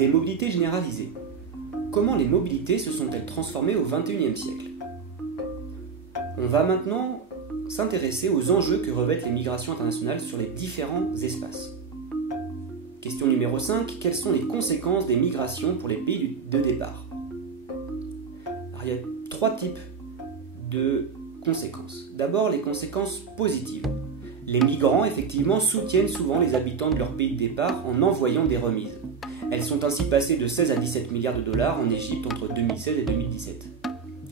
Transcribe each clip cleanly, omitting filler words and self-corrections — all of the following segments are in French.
des mobilités généralisées. Comment les mobilités se sont-elles transformées au XXIe siècle? On va maintenant s'intéresser aux enjeux que revêtent les migrations internationales sur les différents espaces. Question numéro 5. Quelles sont les conséquences des migrations pour les pays de départ? Alors, il y a 3 types de conséquences. D'abord, les conséquences positives. Les migrants, effectivement, soutiennent souvent les habitants de leur pays de départ en envoyant des remises. Elles sont ainsi passées de 16 à 17 milliards de dollars en Égypte entre 2016 et 2017.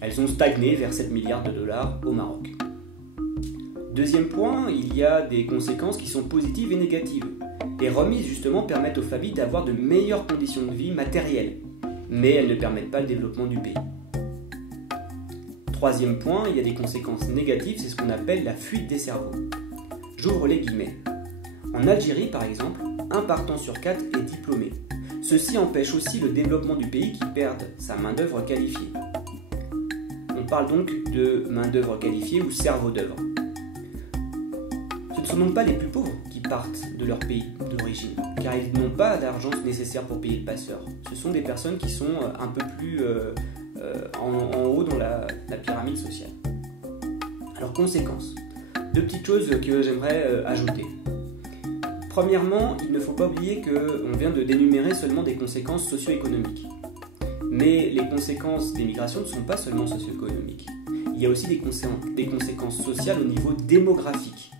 Elles ont stagné vers 7 milliards de dollars au Maroc. Deuxième point, il y a des conséquences qui sont positives et négatives. Les remises, justement, permettent aux familles d'avoir de meilleures conditions de vie matérielles, mais elles ne permettent pas le développement du pays. Troisième point, il y a des conséquences négatives, c'est ce qu'on appelle la fuite des cerveaux. J'ouvre les guillemets. En Algérie, par exemple, 1 partant sur 4 est diplômé. Ceci empêche aussi le développement du pays qui perd sa main-d'œuvre qualifiée. On parle donc de main-d'œuvre qualifiée ou cerveau d'œuvre. Ce ne sont donc pas les plus pauvres qui partent de leur pays d'origine, car ils n'ont pas l'argent nécessaire pour payer le passeur. Ce sont des personnes qui sont un peu plus en haut dans la pyramide sociale. Alors, conséquences. 2 petites choses que j'aimerais ajouter. Premièrement, il ne faut pas oublier qu'on vient de d'énumérer seulement des conséquences socio-économiques. Mais les conséquences des migrations ne sont pas seulement socio-économiques. Il y a aussi des conséquences sociales au niveau démographique.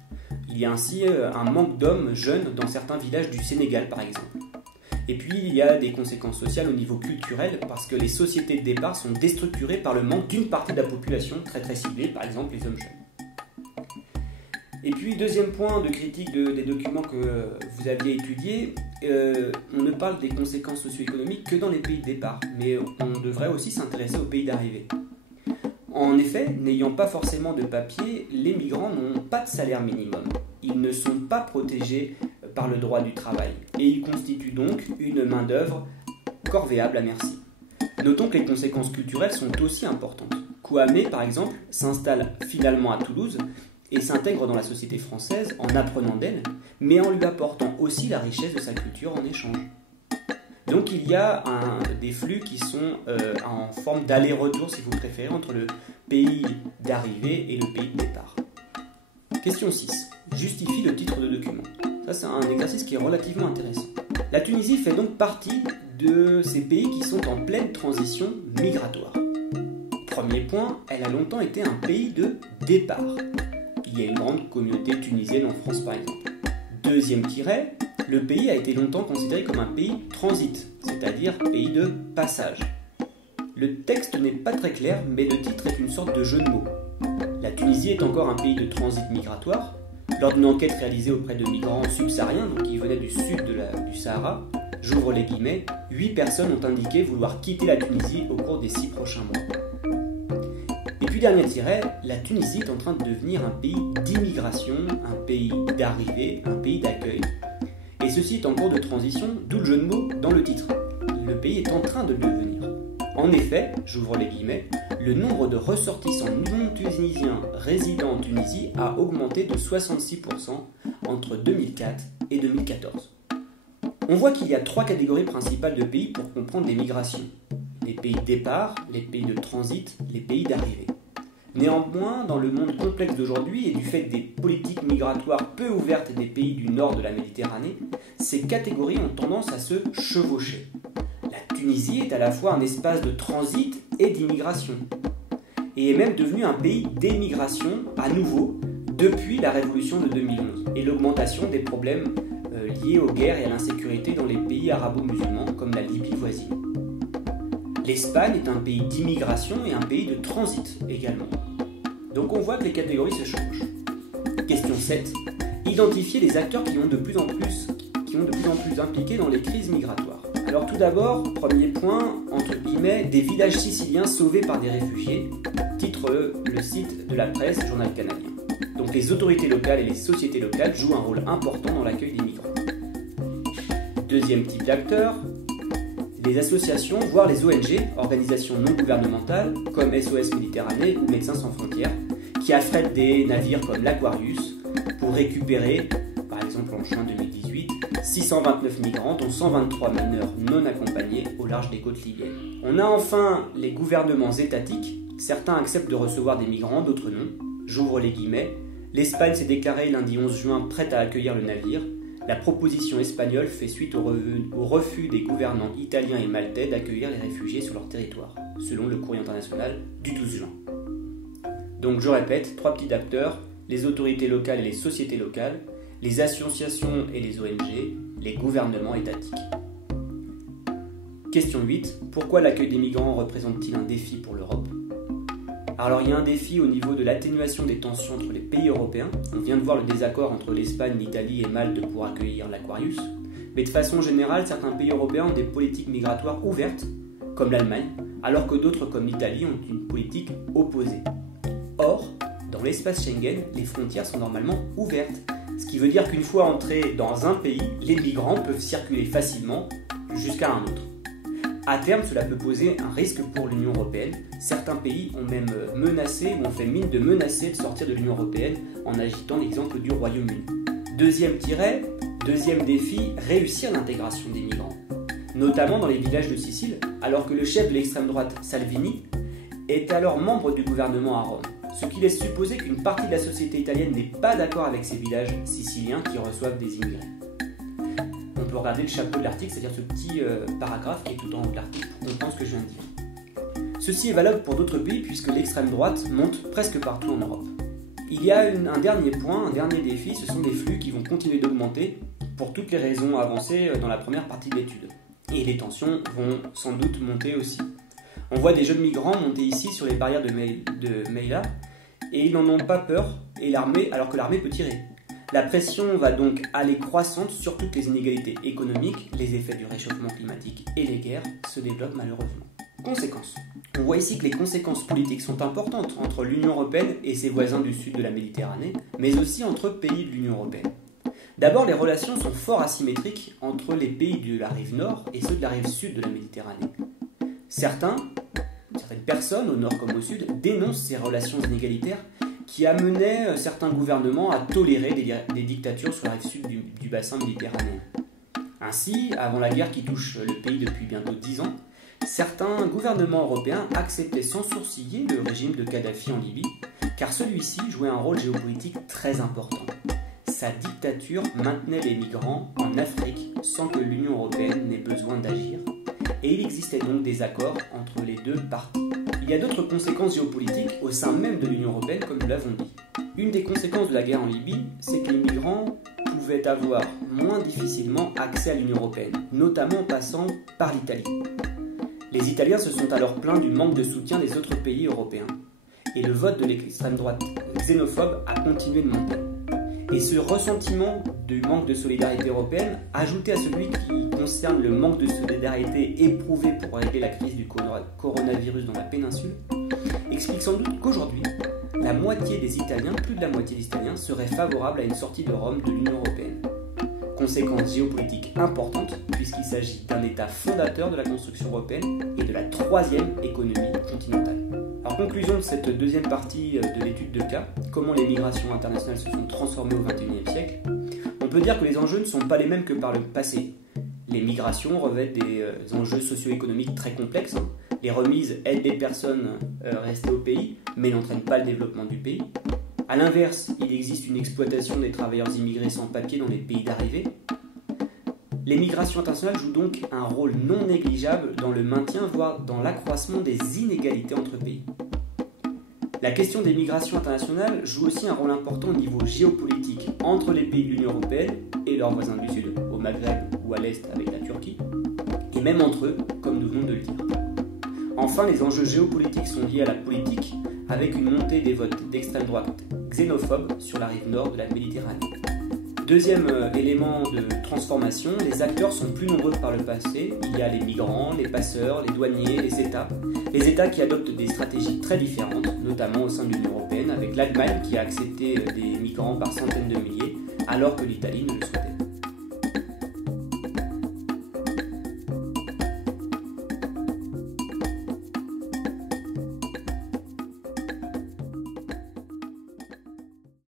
Il y a ainsi un manque d'hommes jeunes dans certains villages du Sénégal, par exemple. Et puis, il y a des conséquences sociales au niveau culturel parce que les sociétés de départ sont déstructurées par le manque d'une partie de la population très très ciblée, par exemple les hommes jeunes. Et puis, deuxième point de critique des documents que vous aviez étudiés, on ne parle des conséquences socio-économiques que dans les pays de départ, mais on devrait aussi s'intéresser aux pays d'arrivée. En effet, n'ayant pas forcément de papier, les migrants n'ont pas de salaire minimum. Ils ne sont pas protégés par le droit du travail et ils constituent donc une main-d'œuvre corvéable à merci. Notons que les conséquences culturelles sont aussi importantes. Kouamé, par exemple, s'installe finalement à Toulouse et s'intègre dans la société française en apprenant d'elle, mais en lui apportant aussi la richesse de sa culture en échange. Donc il y a des flux qui sont en forme d'aller-retour, si vous préférez, entre le pays d'arrivée et le pays de départ. Question 6. Justifie le titre de document. Ça, c'est un exercice qui est relativement intéressant. La Tunisie fait donc partie de ces pays qui sont en pleine transition migratoire. Premier point, elle a longtemps été un pays de départ. Il y a une grande communauté tunisienne en France, par exemple. Deuxième tiret, le pays a été longtemps considéré comme un pays transit, c'est-à-dire pays de passage. Le texte n'est pas très clair, mais le titre est une sorte de jeu de mots. La Tunisie est encore un pays de transit migratoire. Lors d'une enquête réalisée auprès de migrants subsahariens, donc qui venaient du sud du Sahara, j'ouvre les guillemets, 8 personnes ont indiqué vouloir quitter la Tunisie au cours des 6 prochains mois. Et puis dernier tiret, la Tunisie est en train de devenir un pays d'immigration, un pays d'arrivée, un pays d'accueil. Et ceci est en cours de transition, d'où le jeu de mots dans le titre. Le pays est en train de le devenir. En effet, j'ouvre les guillemets, le nombre de ressortissants non-tunisiens résidant en Tunisie a augmenté de 66% entre 2004 et 2014. On voit qu'il y a 3 catégories principales de pays pour comprendre les migrations. Les pays de départ, les pays de transit, les pays d'arrivée. Néanmoins, dans le monde complexe d'aujourd'hui et du fait des politiques migratoires peu ouvertes des pays du nord de la Méditerranée, ces catégories ont tendance à se chevaucher. La Tunisie est à la fois un espace de transit et d'immigration, et est même devenu un pays d'émigration à nouveau depuis la révolution de 2011 et l'augmentation des problèmes liés aux guerres et à l'insécurité dans les pays arabo-musulmans comme la Libye voisine. L'Espagne est un pays d'immigration et un pays de transit également. Donc on voit que les catégories se changent. Question 7. Identifier les acteurs qui ont de plus en plus impliqués dans les crises migratoires. Alors tout d'abord, premier point, entre guillemets, des villages siciliens sauvés par des réfugiés, titre le site de la presse, Journal canadien. Donc les autorités locales et les sociétés locales jouent un rôle important dans l'accueil des migrants. Deuxième type d'acteurs, les associations, voire les ONG, organisations non gouvernementales, comme SOS Méditerranée ou Médecins sans frontières, qui affrètent des navires comme l'Aquarius pour récupérer, par exemple en juin 2018, 629 migrants, dont 123 mineurs non accompagnés au large des côtes libyennes. On a enfin les gouvernements étatiques. Certains acceptent de recevoir des migrants, d'autres non. J'ouvre les guillemets. L'Espagne s'est déclarée lundi 11 juin prête à accueillir le navire. La proposition espagnole fait suite au refus des gouvernants italiens et maltais d'accueillir les réfugiés sur leur territoire, selon le courrier international du 12 juin. Donc je répète, 3 petits acteurs, les autorités locales et les sociétés locales, les associations et les ONG, les gouvernements étatiques. Question 8. Pourquoi l'accueil des migrants représente-t-il un défi pour l'Europe ? Alors il y a un défi au niveau de l'atténuation des tensions entre les pays européens. On vient de voir le désaccord entre l'Espagne, l'Italie et Malte pour accueillir l'Aquarius. Mais de façon générale, certains pays européens ont des politiques migratoires ouvertes, comme l'Allemagne, alors que d'autres comme l'Italie ont une politique opposée. Or, dans l'espace Schengen, les frontières sont normalement ouvertes, ce qui veut dire qu'une fois entrés dans un pays, les migrants peuvent circuler facilement jusqu'à un autre. À terme, cela peut poser un risque pour l'Union européenne. Certains pays ont même menacé ou ont fait mine de menacer de sortir de l'Union européenne en agitant l'exemple du Royaume-Uni. Deuxième défi, réussir l'intégration des migrants, notamment dans les villages de Sicile, alors que le chef de l'extrême droite, Salvini, est alors membre du gouvernement à Rome, ce qui laisse supposer qu'une partie de la société italienne n'est pas d'accord avec ces villages siciliens qui reçoivent des immigrés. On peut regarder le chapeau de l'article, c'est-à-dire ce petit paragraphe qui est tout en haut de l'article pour comprendre ce que je viens de dire. Ceci est valable pour d'autres pays puisque l'extrême droite monte presque partout en Europe. Il y a un dernier point, un dernier défi, ce sont des flux qui vont continuer d'augmenter pour toutes les raisons avancées dans la première partie de l'étude. Et les tensions vont sans doute monter aussi. On voit des jeunes migrants monter ici sur les barrières de Meila et ils n'en ont pas peur, alors que l'armée peut tirer. La pression va donc aller croissante, surtout que les inégalités économiques, les effets du réchauffement climatique et les guerres se développent malheureusement. Conséquences. On voit ici que les conséquences politiques sont importantes entre l'Union européenne et ses voisins du sud de la Méditerranée, mais aussi entre pays de l'Union européenne. D'abord, les relations sont fort asymétriques entre les pays de la rive nord et ceux de la rive sud de la Méditerranée. Certaines personnes, au nord comme au sud, dénoncent ces relations inégalitaires qui amenaient certains gouvernements à tolérer des dictatures sur la rive sud du bassin méditerranéen. Ainsi, avant la guerre qui touche le pays depuis bientôt 10 ans, certains gouvernements européens acceptaient sans sourciller le régime de Kadhafi en Libye, car celui-ci jouait un rôle géopolitique très important. Sa dictature maintenait les migrants en Afrique sans que l'Union européenne n'ait besoin d'agir, et il existait donc des accords entre les deux parties. Il y a d'autres conséquences géopolitiques au sein même de l'Union européenne, comme nous l'avons dit. Une des conséquences de la guerre en Libye, c'est que les migrants pouvaient avoir moins difficilement accès à l'Union européenne, notamment en passant par l'Italie. Les Italiens se sont alors plaints du manque de soutien des autres pays européens, et le vote de l'extrême droite xénophobe a continué de monter. Et ce ressentiment du manque de solidarité européenne, ajouté à celui qui concerne le manque de solidarité éprouvé pour régler la crise du coronavirus dans la péninsule, explique sans doute qu'aujourd'hui, la moitié des Italiens, plus de la moitié des Italiens, seraient favorables à une sortie de Rome de l'Union européenne. Conséquence géopolitique importante, puisqu'il s'agit d'un État fondateur de la construction européenne et de la troisième économie continentale. Alors, conclusion de cette deuxième partie de l'étude de cas, comment les migrations internationales se sont transformées au XXIe siècle. On peut dire que les enjeux ne sont pas les mêmes que par le passé. Les migrations revêtent des enjeux socio-économiques très complexes. Les remises aident les personnes restées au pays, mais n'entraînent pas le développement du pays. A l'inverse, il existe une exploitation des travailleurs immigrés sans papier dans les pays d'arrivée. Les migrations internationales jouent donc un rôle non négligeable dans le maintien, voire dans l'accroissement des inégalités entre pays. La question des migrations internationales joue aussi un rôle important au niveau géopolitique entre les pays de l'Union européenne et leurs voisins du Sud, au Maghreb ou à l'Est avec la Turquie, et même entre eux, comme nous venons de le dire. Enfin, les enjeux géopolitiques sont liés à la politique, avec une montée des votes d'extrême droite xénophobes sur la rive nord de la Méditerranée. Deuxième élément de transformation, les acteurs sont plus nombreux que par le passé. Il y a les migrants, les passeurs, les douaniers, les États qui adoptent des stratégies très différentes, notamment au sein de l'Union européenne, avec l'Allemagne qui a accepté des migrants par centaines de milliers, alors que l'Italie ne le souhaitait